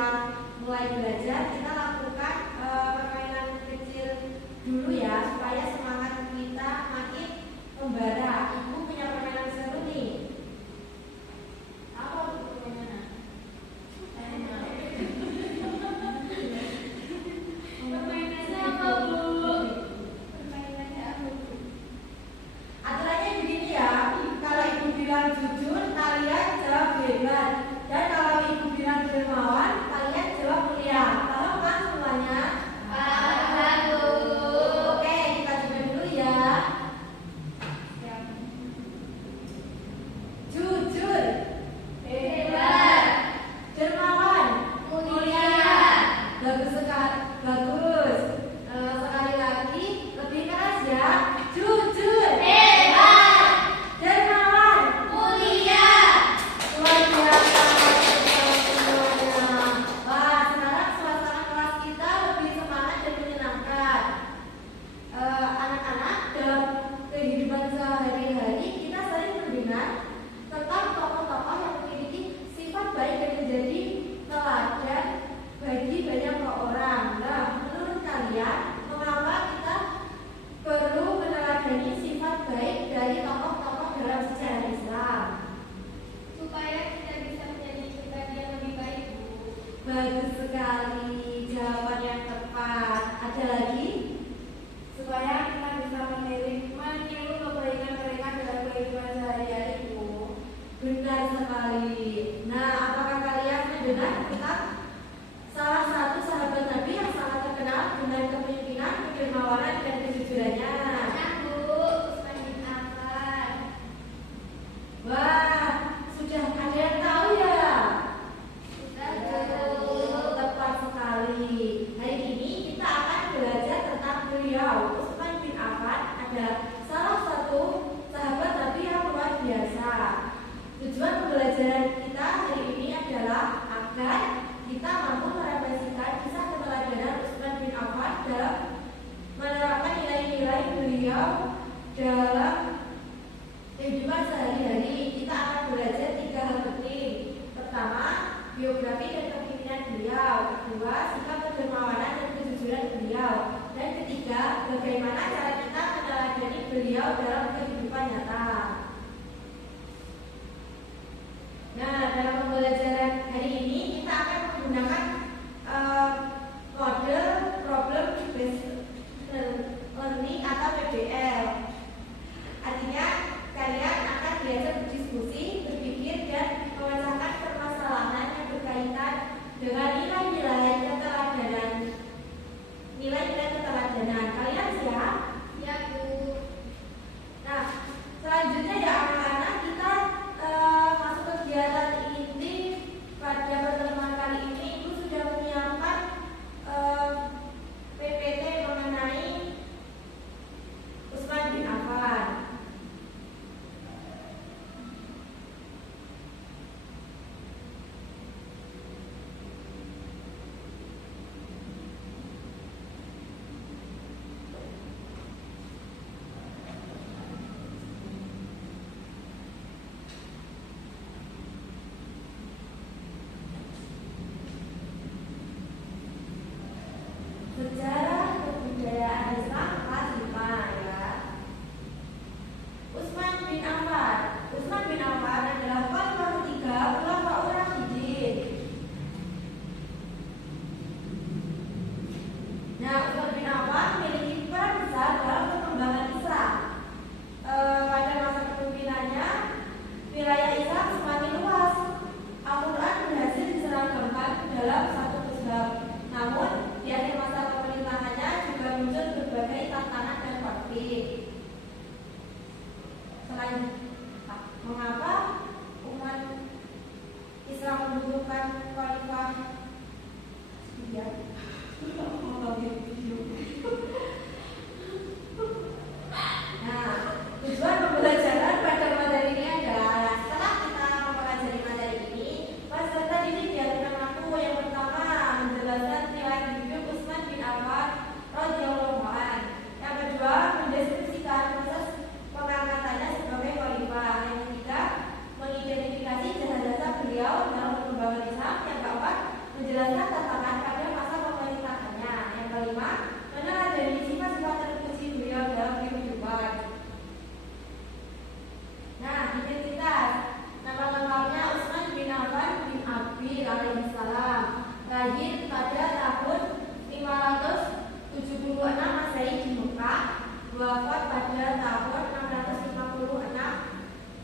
sudah mulai belajar, kita lakukan permainan kecil dulu ya, supaya semangat kita makin membara. Ibu punya permainan seru nih. Apa itu permainan? Permainannya apa, Bu? Permainannya apa, Bu? Aturannya begini ya, kalau ibu bilang jujur, kalian jawab hebat. Dan kalau ibu bilang dermawan, kalian jawab mulia. Paham kan semuanya? Paham, Bu. Oke, kita coba dulu ya. Jujur, hebat. Dermawan, mulia. Bagus sekali, bagus. Sekali lagi, lebih keras ya. Jujur, hebat. Dermawan, mulia. Luar biasa semuanya. Wah, sekarang suasana kelas kita lebih semangat dan menyenangkan. Anak-anak, dalam kehidupan sehari-hari kita sering mendengar tentang tokoh-tokoh yang memiliki sifat baik dan menjadi teladan bagi banyak orang. Nah, menurut kalian, mengapa kita perlu meneladani sifat baik dari tokoh-tokoh dalam sejarah Islam? Supaya kita bisa menjadi pribadi yang lebih baik, Bu. Bagus sekali, jawaban yang tepat. Ada lagi? Supaya kita bisa meniru kebaikan mereka dalam kehidupan sehari-hari, Bu. Benar sekali. Nah, apakah kalian mendengar tentang salah satu sahabat Nabi yang sangat terkenal dengan kepemimpinan, kedermawanan, dan kejujurannya? Nah, Bu, Utsman bin Affan. Wah, sudah ada yang tahu ya? Sudah, Bu. Tepat sekali. Hari ini kita akan belajar tentang beliau. Utsman bin Affan adalah salah satu sahabat Nabi yang luar biasa. Tujuan pembelajaran kita hari ini adalah agar kita mampu merefleksikan kisah keteladanan Utsman bin Affan dalam menerapkan nilai-nilai beliau dalam kehidupan sehari-hari. Kita akan belajar 3 hal penting. Pertama, biografi dan kepemimpinan beliau. Kedua, sikap kedermawanan dan kejujuran beliau. Dan ketiga, bagaimana cara kita meneladani beliau dalam kehidupan nyata. Nah, dalam pembelajaran hari ini kita akan menggunakan model problem based learning atau PBL. Artinya kalian akan diajak berdiskusi, berpikir, dan memecahkan permasalahan yang berkaitan dengan nilai-nilai keteladanan. Nilai-nilai keteladanan. Kalian siap? Ya, Bu. Nah, selanjutnya ya anak-anak, kita masuk kegiatan inti. Pada pertemuan kali ini Ibu sudah menyiapkan PPT mengenai Utsman bin Affan.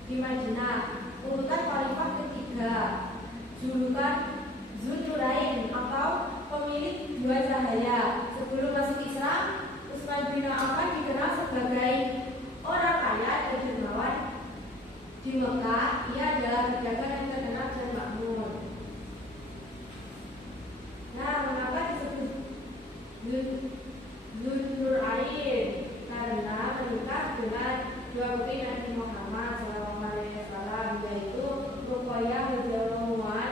di Madinah. Urutan khalifah ketiga, julukan Dzun-Nurain atau pemilik dua cahaya. Sebelum masuk Islam, Utsman bin Affan dikenal sebagai orang kaya dan dermawan di Mekah. Ia adalah pedagang yang terkenal dan makmur. Nah, mengapa disebut Dzun-Nurain? Karena menikah dengan dua putri Nabi Muhammad SAW, yaitu Ruqayyah radhiyallahu anha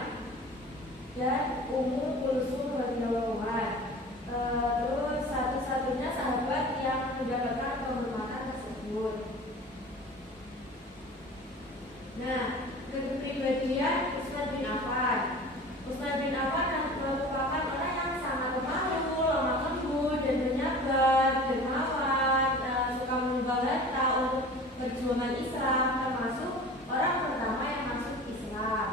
dan Ummu Kulsum radhiyallahu anha. Terus satu-satunya sahabat yang mendapatkan penghormatan tersebut. Nah, kepribadian Utsman bin Affan. Utsman bin Affan merupakan orang yang sangat pemalu, lemah lembut, dan penyabar, dermawan, suka menyumbang harta untuk perjuangan Islam, termasuk orang pertama yang masuk Islam.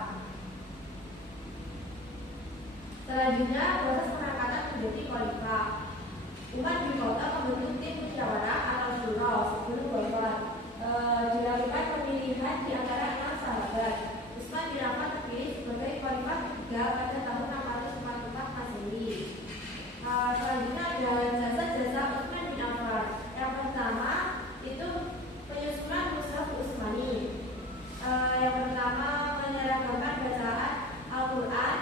Selanjutnya, proses pengangkatan menjadi khalifah. Umar bin Khattab membentuk tim musyawarah atau syura sebelum wafat. Dilakukan pemilihan di antara 6 sahabat. Utsman bin Affan terpilih sebagai khalifah ketiga pada tahun 644 Masehi. Selanjutnya ada jasa-jasa Utsman bin Affan. Yang pertama itu penyusunan Mushaf Utsmani. Yang pertama menyeragamkan bacaan Al-Quran.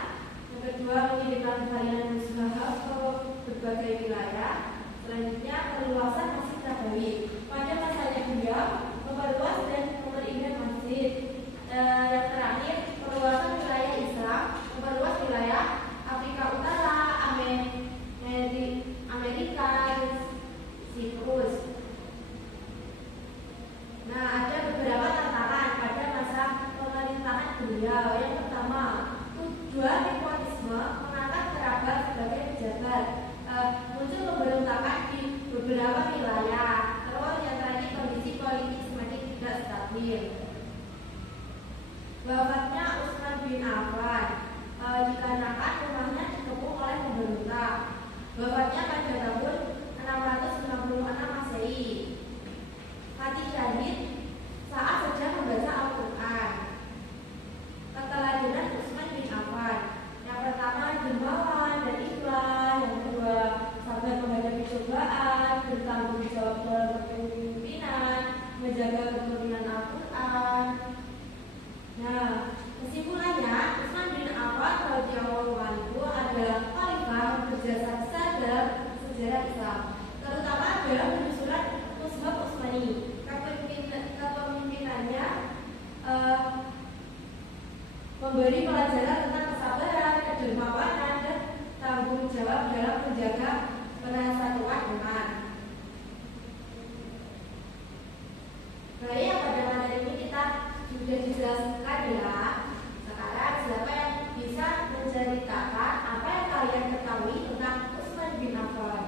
Yang kedua mengirimkan harian mushaf ke berbagai wilayah. Selanjutnya perluasan Masjid Nabawi. Pada masanya beliau memperluas dan memperindah masjid. Yang terakhir perluasan wilayah Islam, memperluas wilayah Afrika Utara, Amerika, Siprus. Nah, ada beberapa tantangan pada masa pemerintahan beliau. Yang pertama, tujuan nepotisme mengangkat kerabat sebagai pejabat. Muncul pemberontakan di beberapa wilayah. Terus yang terakhir kondisi politik semakin tidak stabil. Wafatnya Utsman bin Affan dikarenakan rumahnya dikepung oleh pemberontak. Wafatnya pada tahun 656 Masehi. Mati syahid saat sedang membaca Al-Quran. Keteladanan Utsman bin Affan. Yang pertama dermawan dan ikhlas. Yang kedua sabar menghadapi cobaan, bertanggung jawab dalam kepemimpinan, menjaga keturunan Al-Quran. Nah, kesimpulannya Utsman bin Affan radhiyallahu anhu adalah khalifah yang berjasa besar dalam sejarah Islam, terutama dalam penyusunan Mushaf Utsmani. Kepemimpinannya memberi pelajaran tentang kesabaran, kedermawanan, dan tanggung jawab dalam menjaga persatuan umat. Baik, pada materi ini kita sudah dijelaskan ya. Sekarang siapa yang bisa menceritakan apa yang kalian ketahui tentang Utsman bin Affan?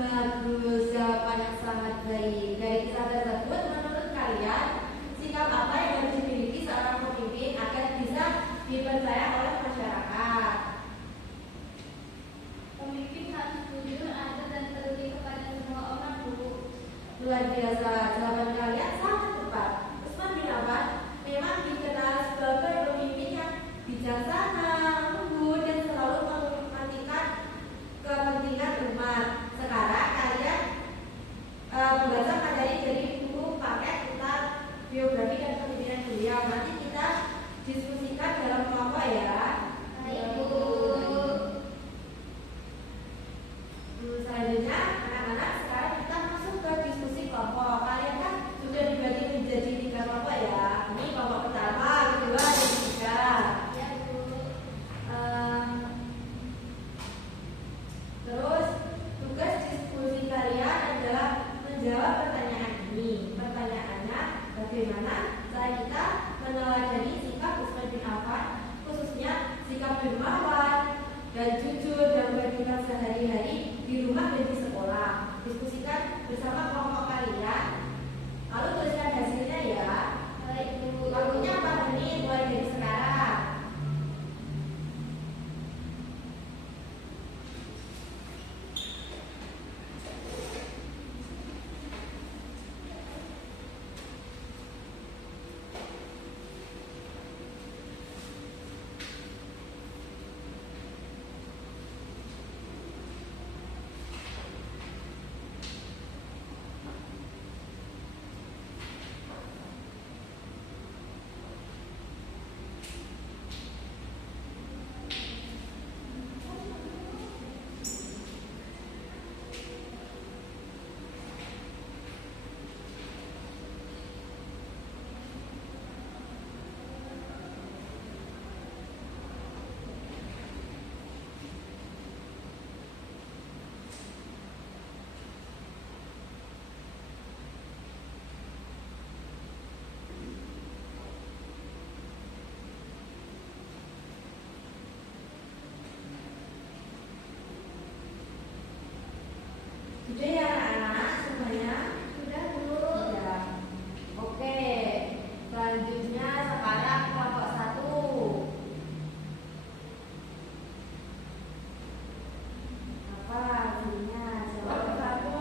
Bagus, jawaban yang sangat baik. Dari kisah tersebut, menurut kalian sikap apa yang harus dimiliki seorang pemimpin agar bisa dipercaya oleh masyarakat? Pemimpin harus jujur, adil, dan peduli kepada semua orang, Bu. Luar biasa, jawaban kalian sangat tepat. Utsman bin Affan memang dikenal sebagai pemimpin yang bijaksana, lembut, dan selalu memperhatikan kepentingan umat. Sekarang kalian membaca materi dari buku paket tentang biografi dan kepemimpinan beliau. Nanti kita diskusikan bersama kelompok kalian. Lalu tuliskan hasilnya ya. Baik, Bu. Waktunya 4 menit mulai dari sekarang. Sudah ya anak-anak semuanya? Sudah, Bu. Sudah. Oke. Selanjutnya sekarang kelompok 1. Apa hasilnya? Kelompok satu,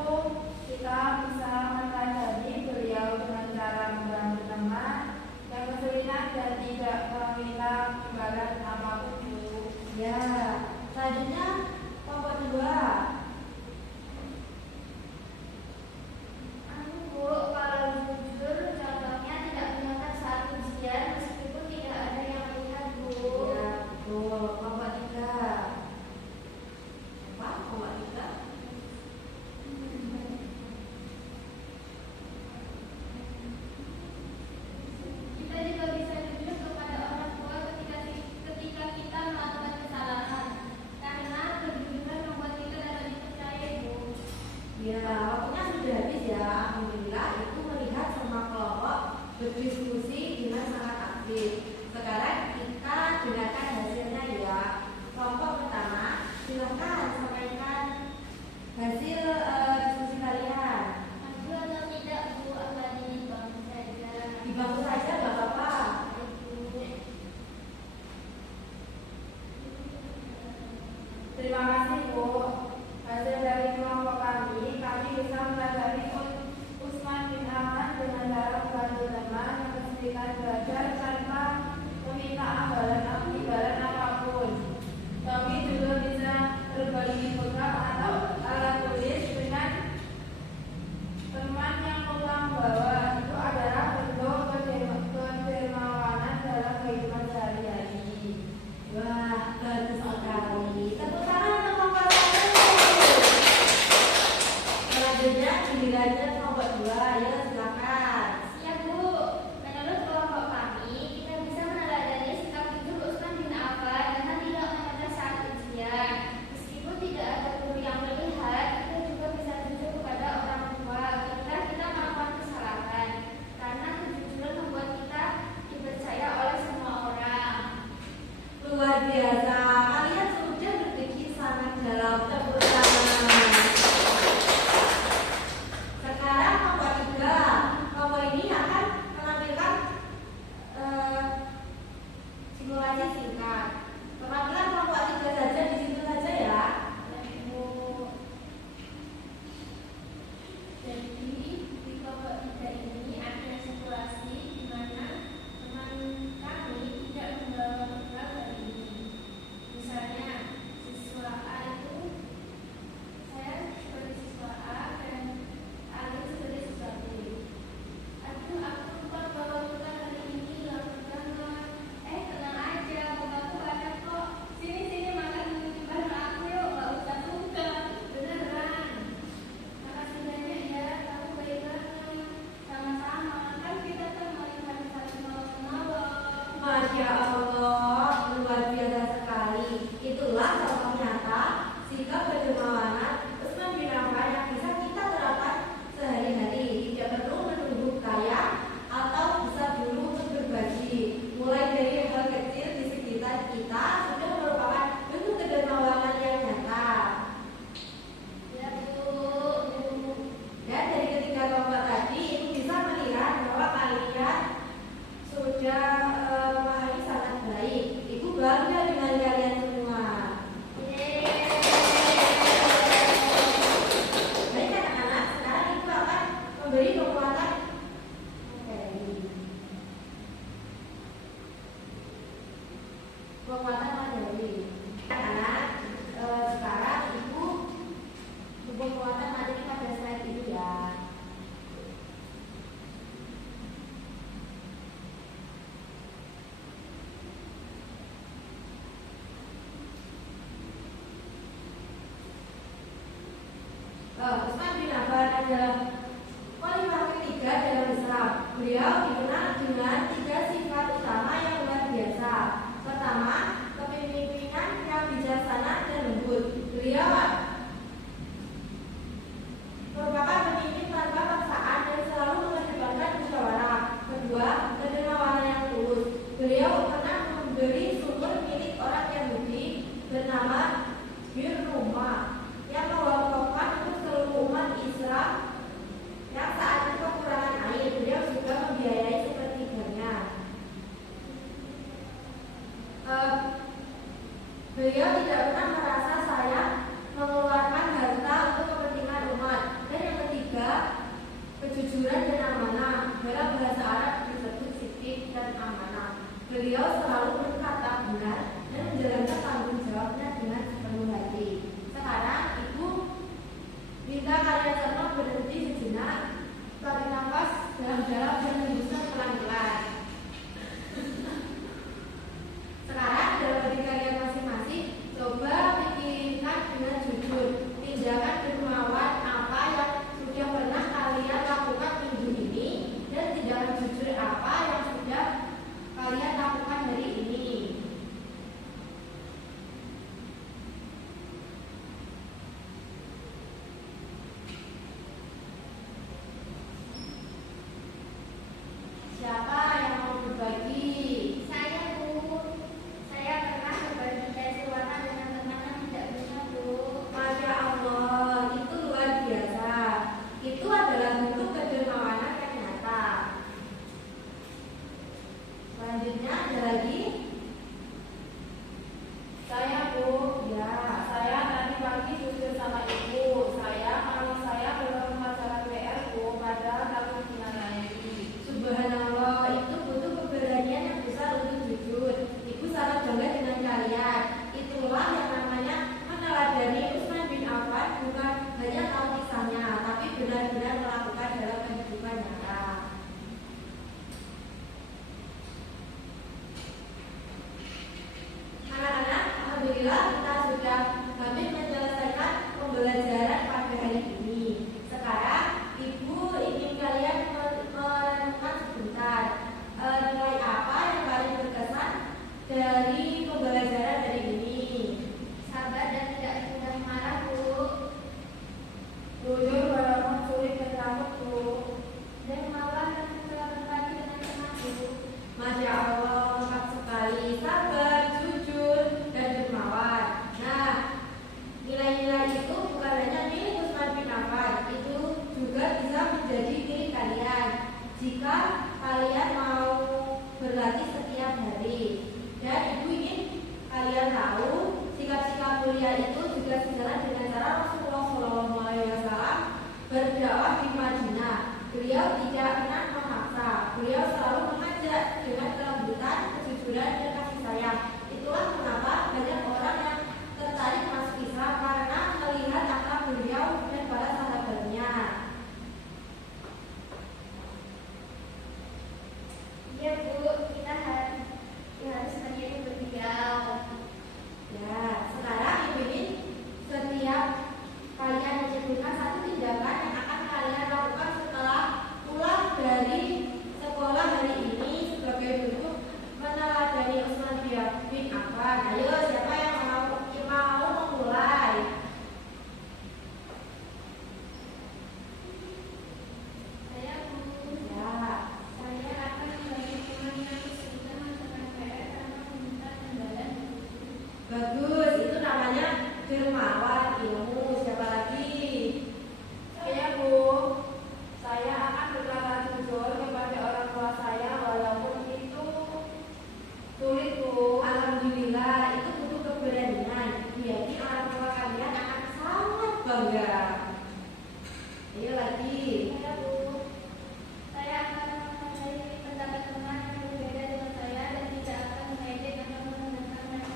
kita bisa mempelajari beliau dengan cara membantu teman yang kesulitan dan tidak meminta imbalan apapun, Bu. Ya. Selanjutnya kelompok 2. Bu, kalau jujur, contohnya tidak menyenangkan saat ujian meskipun tidak ada yang melihat, Bu. Ya, betul. Kelompok 3. Apa? Kelompok 3? Kita juga bisa jujur kepada orang tua ketika kita melakukan kesalahan, karena kejujuran membuat kita dapat dipercaya, Bu. Ya, waktunya sudah habis ya. Alhamdulillah itu melihat semua kelompok berdiskusi dengan sangat aktif. Sekarang kita dengarkan hasilnya ya. Kelompok pertama, silakan sampaikan hasil diskusi kalian. Maju atau tidak, Bu? Apa di bangku saja? Di bangku saja nggak apa-apa. Terima kasih, Bu. Hasil dari kelompok kami bisa mempelajari Usman bin Affan dengan cara membantu teman yang kesulitan belajar tanpa meminta imbalan apapun. Kami juga bisa berbagi bekal atau alat tulis dengan teman yang lupa membawa. Itu adalah bentuk kedermawanan dalam kehidupan sehari-hari. Wah, bagus sekali. Tepuk tangan untuk kelompok 1. Selanjutnya gilirannya kelompok 2. Ya, silakan. Siap, Bu. Menurut kelompok kami, kita bisa meneladani sikap jujur Utsman bin Affan dengan tidak mengejar saat ujian. Meskipun tidak ada guru yang melihat, kita juga bisa jujur kepada orang tua ketika kita melakukan kesalahan. Karena kejujuran membuat kita dipercaya oleh semua orang. Luar biasa. Kalian sudah berpikir sangat dalam. Tepuk tangan. Sekarang kelompok 3. Kelompok ini akan menampilkan simulasi singkat. Penampilan kelompok 3 saja di situ saja ya. Jadi di kelompok 3 ini ada situasi di mana teman kami tidak membawa bekal hari ini. Misalnya siswa A itu, saya sebagai siswa A dan Alif sebagai siswa B. Aduh, aku lupa bawa bekal hari ini, lapar banget. Tenang aja, bekalku ada kekuatan materi. Anak-anak, sekarang Ibu hubung kekuatan materi pada slide itu ya. Usman bin Affan adalah khalifah ketiga dalam Islam. Beliau dikenal dengan 3 sifat utama yang luar biasa. Pertama, kepemimpinan yang bijaksana dan lembut. Beliau merupakan pemimpin tanpa paksaan dan selalu mengedepankan musyawarah. Kedua, kedermawanan yang tulus. Beliau pernah memberi sumber milik orang Yahudi bernama Bir Rumah yang mewakafkan untuk seluruh umat Islam yang saat itu kekurangan air. Beliau juga membiayai sepertiganya. Beliau tidak pernah merasa sayang mengeluarkan harta untuk kepentingan umat. Dan yang ketiga, kejujuran dan amanah. Dalam bahasa Arab disebut siddiq dan amanah. Beliau selalu berkata benar dan menjalankan tanggung jawabnya dengan sepenuh hati. Sekarang Ibu minta kalian semua berhenti sejenak, tarik nafas dalam-dalam dan hembuskan pelan-pelan. Sekarang dalam diri kalian masing-masing, coba pikirkan dengan jujur tindakan dermawan apa yang sudah pernah kalian lakukan minggu ini dan tindakan jujur apa yang sudah kalian lakukan hari ini. Siapa yang mau berbagi? Saya, Bu. Saya pernah berbagi pensil warna dengan teman yang tidak punya, Bu. Masya Allah, itu luar biasa. Itu adalah bentuk kedermawanan yang nyata. Selanjutnya ada lagi? Saya, Bu. Ya, saya tadi pagi jujur sama Ibu. Kalau saya belum masalah PR, Bu, pada takut dinamai. Subhanallah, itu butuh keberanian yang besar untuk jujur. Ibu sangat bangga dengan kalian. Itulah yang namanya meneladani Utsman bin Affan, bukan hanya tahu kisahnya, tapi benar-benar melakukan dalam kehidupan nyata. Anak-anak, alhamdulillah kita sudah hampir menyelesaikan pembelajaran pada hari ini. Sekarang Ibu ingin kalian merenungkan sebentar nilai apa yang paling berkesan dari pembelajaran hari ini. Sabar dan tidak mudah marah, Bu. Jujur walaupun sulit dan takut, Bu. Dermawan dan juga berbagi dengan teman, Bu. Masya Allah, lengkap sekali. Sabar, jujur, dan dermawan. Nah, nilai-nilai itu bukan hanya milik Utsman bin Affan, itu juga bisa menjadi milik kalian jika kalian mau berlatih setiap hari. Dan Ibu ingin kalian tahu sikap-sikap mulia itu juga sejalan dengan cara Rasulullah SAW berdakwah di Madinah. Beliau tidak pernah memaksa. Beliau selalu mengajak dengan kelembutan, kejujuran, dan kasih sayang. Itulah mengapa banyak orang yang tertarik masuk Islam karena melihat akhlak beliau dan para sahabatnya. Iya, Bu. Kita harus meniru beliau. Ya, sekarang Ibu ingin setiap kalian menyebutkan satu tindakan yang akan kalian lakukan setelah pulang dari sekolah hari ini sebagai bentuk meneladani Utsman bin Affan. Ayo, siapa yang mau memulai? Saya, Bu. Ya, Saya akan membagi teman yang kesulitan mengerjakan PR karena meminta imbalan. bagus. Itu namanya dermawan ilmu. Siapa lagi? Saya, Bu. Saya akan berkata jujur kepada orang tua saya walaupun itu sulit, Bu. Alhamdulillah, itu butuh keberanian. Jadi orang tua kalian akan sangat bangga. Ayo lagi. Saya, Bu. Saya akan menghargai pendapat teman yang berbeda dengan saya dan tidak akan mengejek atau merendahkan mereka.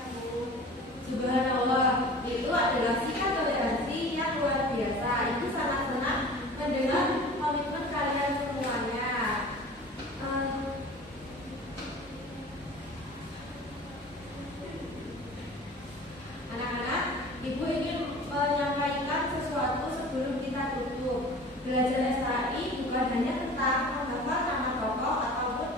Belajar SKI bukan hanya tentang menghafal nama tokoh ataupun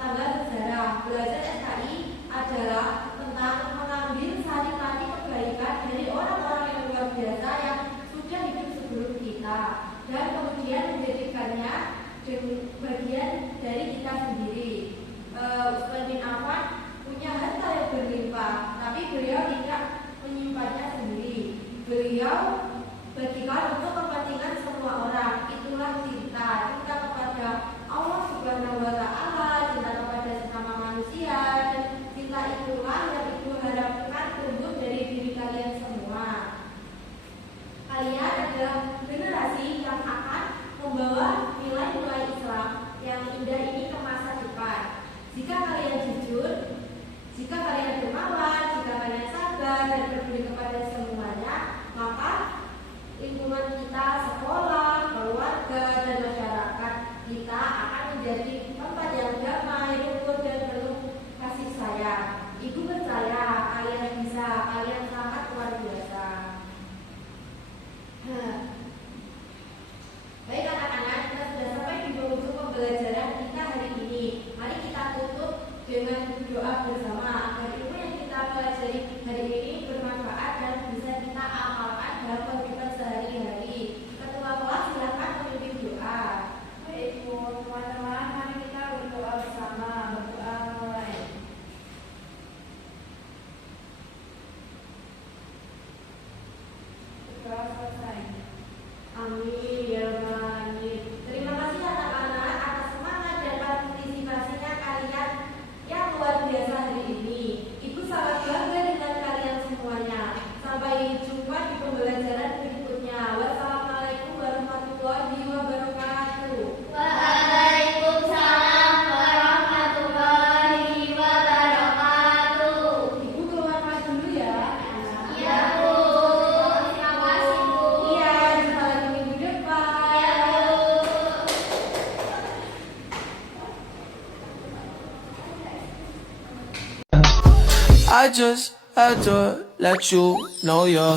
tanggal sejarah. Belajar SKI adalah tentang mengambil sari-sari kebaikan dari orang-orang yang luar biasa yang sudah hidup sebelum kita dan kemudian menjadikannya bagian dari kita sendiri. Utsman bin Affan punya harta yang berlimpah, tapi beliau tidak menyimpannya sendiri. Beliau bagikan untuk kepentingan semua orang. Itulah cinta kepada Allah Subhanahu wa Ta'ala, cinta kepada sesama manusia, dan cinta itulah yang Ibu harapkan tumbuh dari diri kalian semua. Kalian adalah generasi yang akan membawa nilai-nilai Islam yang indah ini ke masa depan. Jika kalian jujur, jika kalian dermawan, jika kalian sabar dan peduli kepada semuanya, maka lingkungan kita, sekolah, keluarga, dan masyarakat kita akan menjadi tempat yang damai, rukun, dan penuh kasih sayang. Ibu percaya kalian bisa, kalian sangat luar biasa. Baik anak-anak, kita sudah sampai di penghujung pembelajaran kita hari ini. Mari kita tutup dengan doa bersama agar ilmu yang kita pelajari hari ini bermanfaat dan bisa kita amalkan dalam kehidupan sehari-hari. Ketua kelas silakan memimpin doa. Baik Ibu, teman-teman, mari kita berdoa bersama. Berdoa mulai. Berdoa selesai. Amin ya Rabbal Alamin. Terima kasih anak-anak atas semangat dan partisipasinya kalian yang luar biasa hari ini. Ibu sangat bangga dengan kalian semuanya. Sampai jumpa di pembelajaran berikutnya. Wassalamualaikum warahmatullahi wabarakatuh. Waalaikumsalam warahmatullahi wabarakatuh. Ibu keluar kelas dulu ya. Iya Bu, terima kasih Bu. Iya, jumpa lagi minggu depan. Iya Bu. I just had to let you know you're